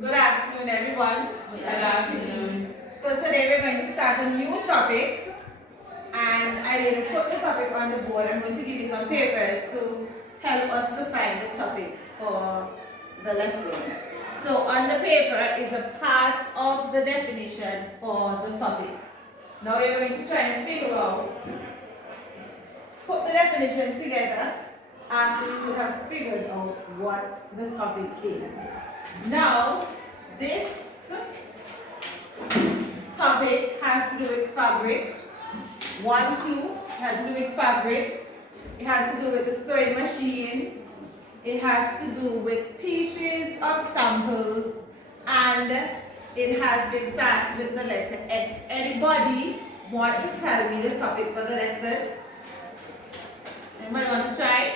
Good afternoon, everyone. Good afternoon. So today we're going to start a new topic, and I didn't put the topic on the board. I'm going to give you some papers to help us define the topic for the lesson. So on the paper is a part of the definition for the topic. Now we're going to try and figure out, put the definition together after you have figured out what the topic is. Now, this topic has to do with fabric. One clue has to do with fabric. It has to do with the sewing machine. It has to do with pieces of samples. And it starts with the letter S. Anybody want to tell me the topic for the lesson? Anybody want to try?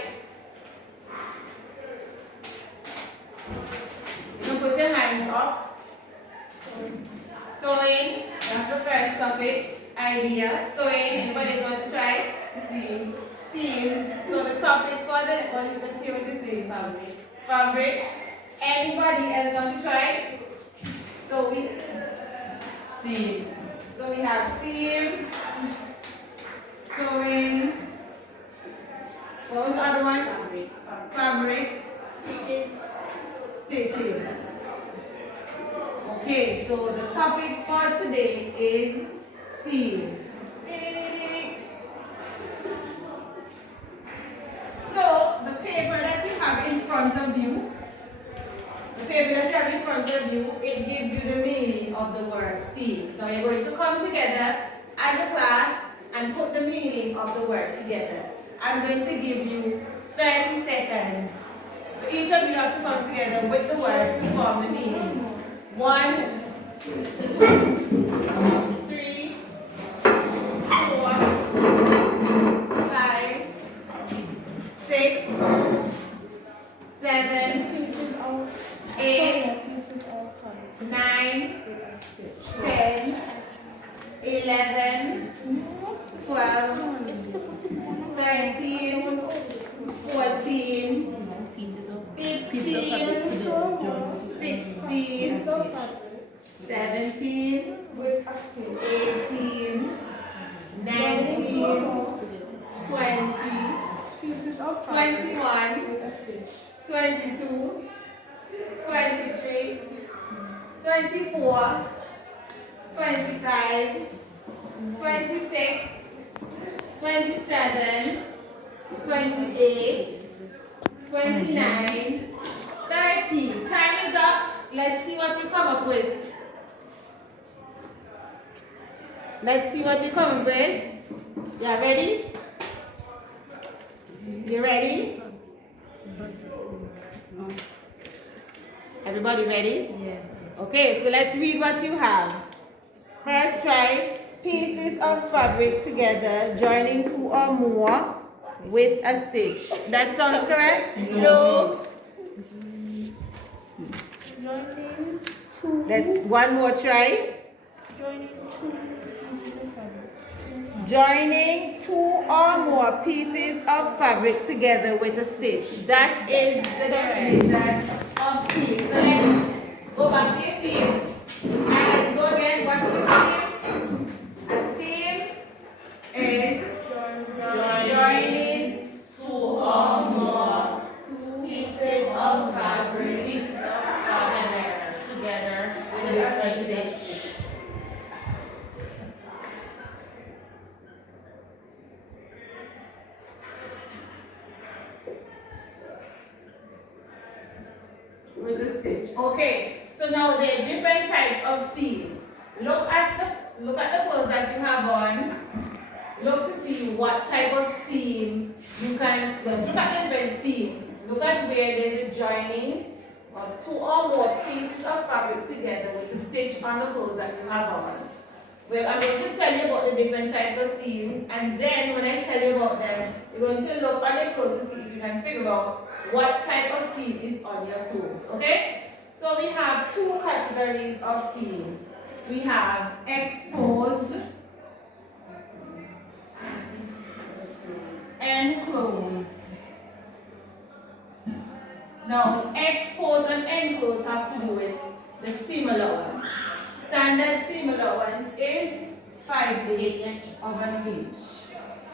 You can put your hands up. Sewing, that's the first topic. Idea. Sewing, anybody else want to try? Seam. Seams. So the topic for the, let's see what you say. Fabric. Fabric. Anybody else want to try? So we, Seams. so we have seams, sewing. What was the other one? Fabric. Fabric. Stitches. Okay, so the topic for today is seams. So the paper that you have in front of you, it gives you the meaning of the word seams. Now you're going to come together as a class and put the meaning of the word together. I'm going to give you 30 seconds. So each of you have to come together with the words to form the meaning. 1, 2, 3, 4, 5, 6, 7, 8, 9, 10, 11, 12, 13, 14, 15, 16, 17, 18, 19, 20, 21, 22, 23, 24, 25, 26, 27, 28, 29, 30. Time is up. Let's see what you come up with. Let's see what you come up with. You ready? You ready? Everybody ready? Yeah. Okay, so let's read what you have. First try. Pieces of fabric together, joining two or more with a stitch. That sounds correct? No. Let's one more try. Joining two or more pieces of fabric together with a stitch. That is the definition of seam. So let's go back to your seams. And let's go again. What is a seam? A seam is joining Two or more pieces of fabric together with a stitch. with a stitch. Okay, so now there are different types of seams. Look at the clothes that you have on. Look to see what type of seam you can. Let's look at the different seams. Look at where there's a joining of two or more pieces of fabric together with a stitch on the clothes that you have on. Well, I'm going to tell you about the different types of seams, and then when I tell you about them, you're going to look on your clothes to see if you can figure out what type of seam is on your clothes, okay? So we have two categories of seams. We have exposed enclosed. Now, exposed and enclosed have to do with the seam allowance. Standard seam allowance is 5/8 of an inch.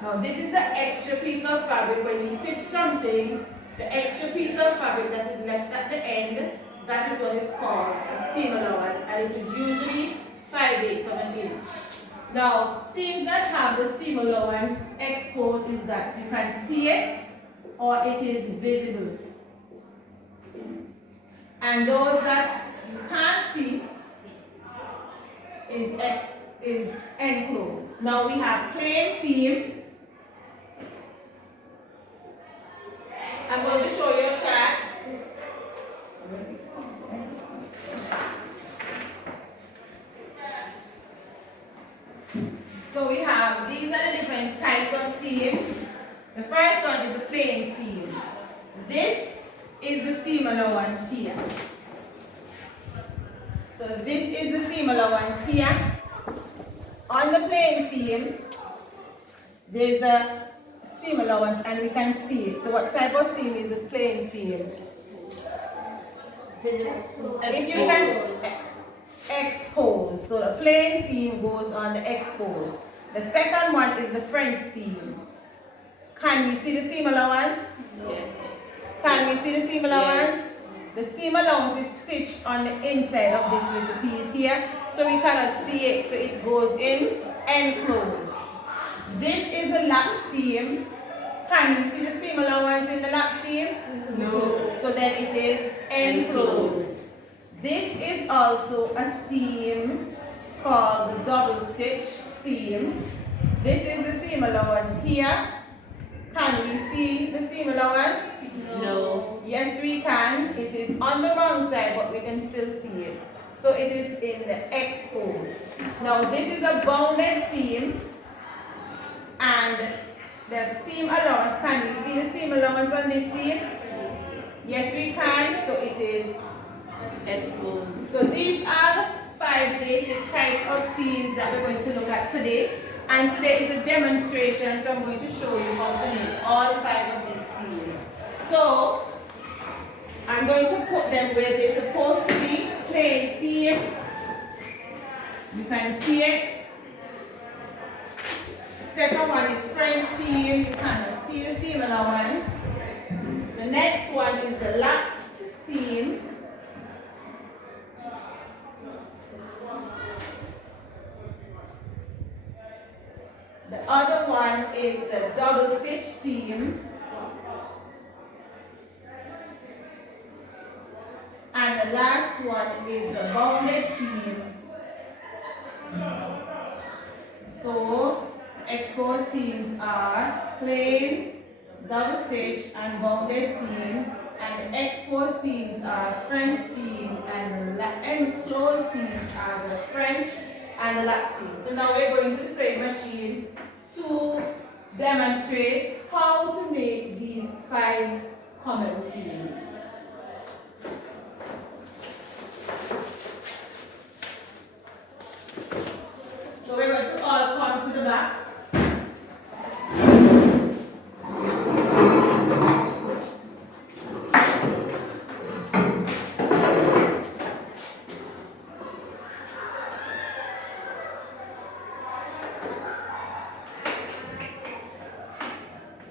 Now this is an extra piece of fabric. When you stitch something, the extra piece of fabric that is left at the end, that is what is called a seam allowance, and it is usually 5/8 of an inch. Now, seams that have the seam allowance exposed is that you can see it or it is visible. And those that you can't see is enclosed. Now we have plain seam. I'm going to show you a chart. So we have, these are the different types of seams. The first one is a plain seam. This is the seam allowance here. So this is the seam allowance here. On the plain seam, there's a seam allowance and we can see it. So what type of seam is this plain seam? If you can expose. So the plain seam goes on the exposed. The second one is the French seam. Can we see the seam allowance? Yes. Can we see the seam allowance? The seam allowance is stitched on the inside of this little piece here, so we cannot see it, so it goes in enclosed. This is a lap seam. Can we see the seam allowance in the lap seam? No. So then it is enclosed. This is also a seam called the double stitch seam. This is the seam allowance here. Can we see the seam allowance? No. Yes, we can. It is on the wrong side, but we can still see it. So it is in the exposed. Now this is a bounded seam, and the seam allowance. Can we see the seam allowance on this seam? Yes, we can. So it is Exposed. So these are the 5 basic types of seams that we're going to look at today. And today is a demonstration, so I'm going to show you how to make all 5 of these seams. So I'm going to put them where they're supposed to be. Plain seam. You can see it. Second one is French seam. You cannot see the seam allowance. The next one is the lapped seam. The other one is the double stitch seam. And the last one is the bounded seam. So, exposed seams are plain, double stitch, and bounded seam. And the exposed seams are French seam, and the enclosed seams are the French and the lap seam. So now we're going to the sewing machine to demonstrate how to make these 5 common seams. So we're going to all come to the back.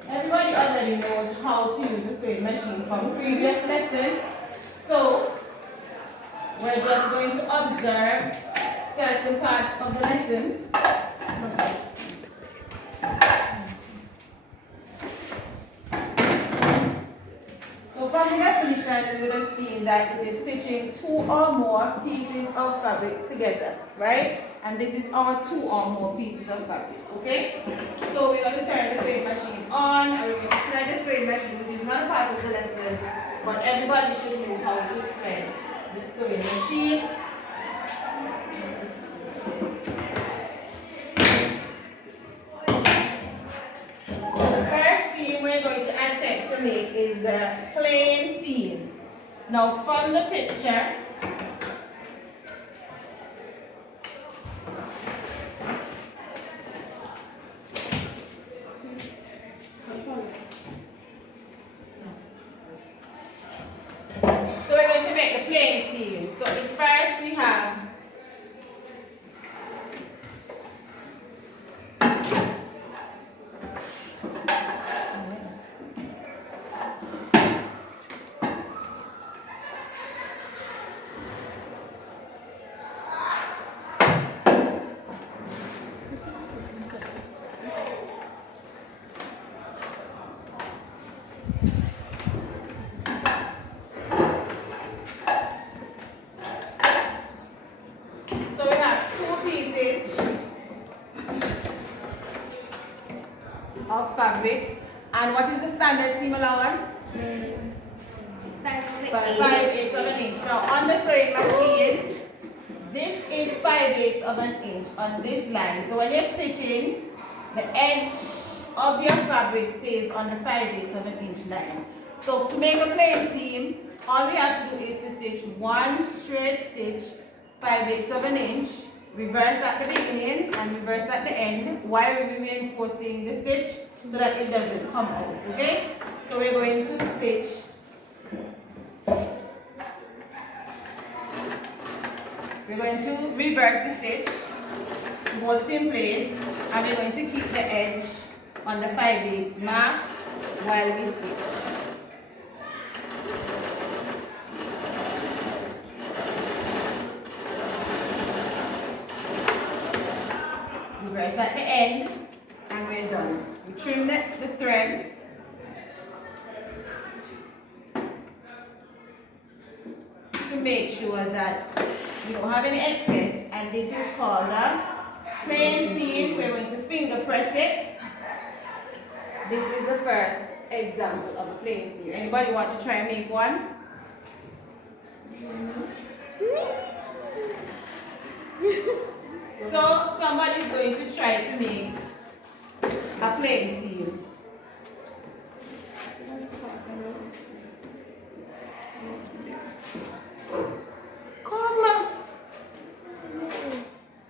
Everybody already knows how to use the sewing machine from previous lesson. So we're just going to observe certain parts of the lesson. So from the definition, we would have seen that it is stitching 2 or more pieces of fabric together, right? And this is our 2 or more pieces of fabric, okay? So we're going to turn the sewing machine on, and we're going to thread the sewing machine, which is not a part of the lesson, but everybody should know how to thread the sewing machine. The first seam we're going to attempt to make is the plain seam. Now from the picture, so we're going to make the plain seam. So the first fabric. And what is the standard seam allowance? 5/8 of an inch. Now on the sewing machine, this is 5/8 of an inch on this line. So when you're stitching, the edge of your fabric stays on the 5/8 of an inch line. So to make a plain seam, all we have to do is to stitch one straight stitch, 5/8 of an inch, reverse at the beginning and reverse at the end while we're reinforcing the stitch so that it doesn't come out, okay? So we're going to stitch we're going to reverse the stitch, hold it in place, and we're going to keep the edge on the 5/8 mark while we stitch. Reverse at the end, and we're done. We trim the thread. To make sure that you don't have any excess, and this is called a plain seam. We're going to finger press it. This is the first example of a plain seam. Anybody want to try and make one? So somebody's going to try to make a plain seam.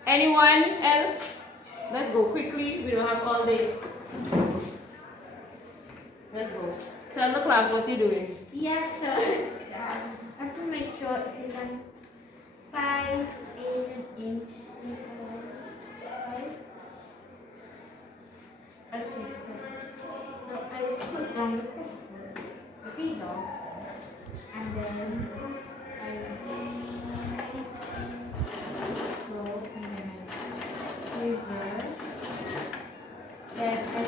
Anyone else? Let's go quickly. We don't have all day. Let's go. Tell the class what you're doing. Yes, so I have to make sure it is on 5/8 inch. Right? Okay, so now I will put down the feet off, and then I will go and then I reverse. Then I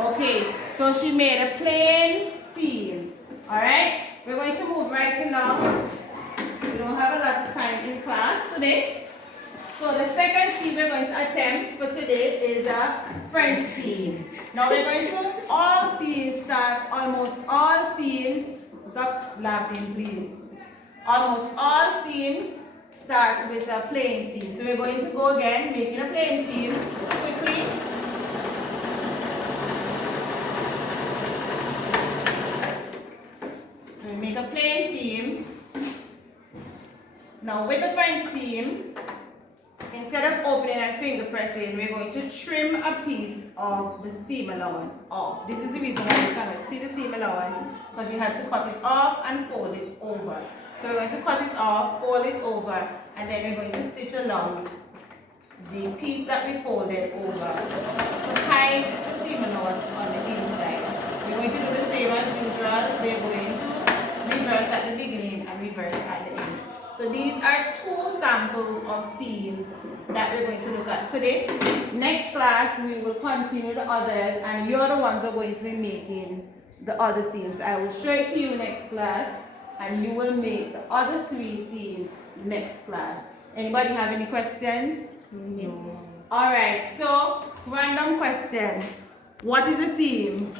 Okay, so she made a plain seam. Alright? We're going to move right along. We don't have a lot of time in class today. So the second seam we're going to attempt for today is a French seam. Now we're going to all seams start, almost all seams, stop laughing please. Almost all seams start with a plain seam. So we're going to go again, making a plain seam quickly. Make a plain seam. Now with the French seam, instead of opening and finger pressing, we're going to trim a piece of the seam allowance off. This is the reason why you cannot see the seam allowance, because we had to cut it off and fold it over. So we're going to cut it off, fold it over, and then we're going to stitch along the piece that we folded over to hide the seam allowance on the inside. We're going to do the same as usual. We're going to reverse at the beginning and reverse at the end. So these are two samples of seams that we're going to look at today. Next class we will continue the others, and you're the ones who are going to be making the other seams. I will show it to you next class, and you will make the other 3 seams next class. Anybody have any questions? No. Alright, so random question. What is a seam?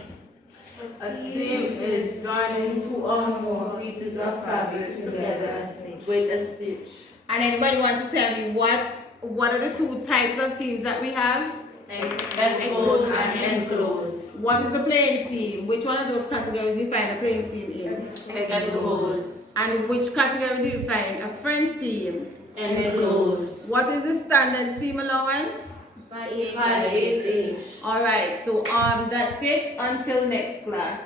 A seam is joining 2 or more pieces of fabric together with a stitch. And anybody want to tell me what are the 2 types of seams that we have? Exposed and enclosed. What is a plain seam? Which one of those categories do you find a plain seam in? Exposed. And which category do you find a French seam? Enclosed. What is the standard seam allowance? 5/8 inch. Alright, so that's it until next class.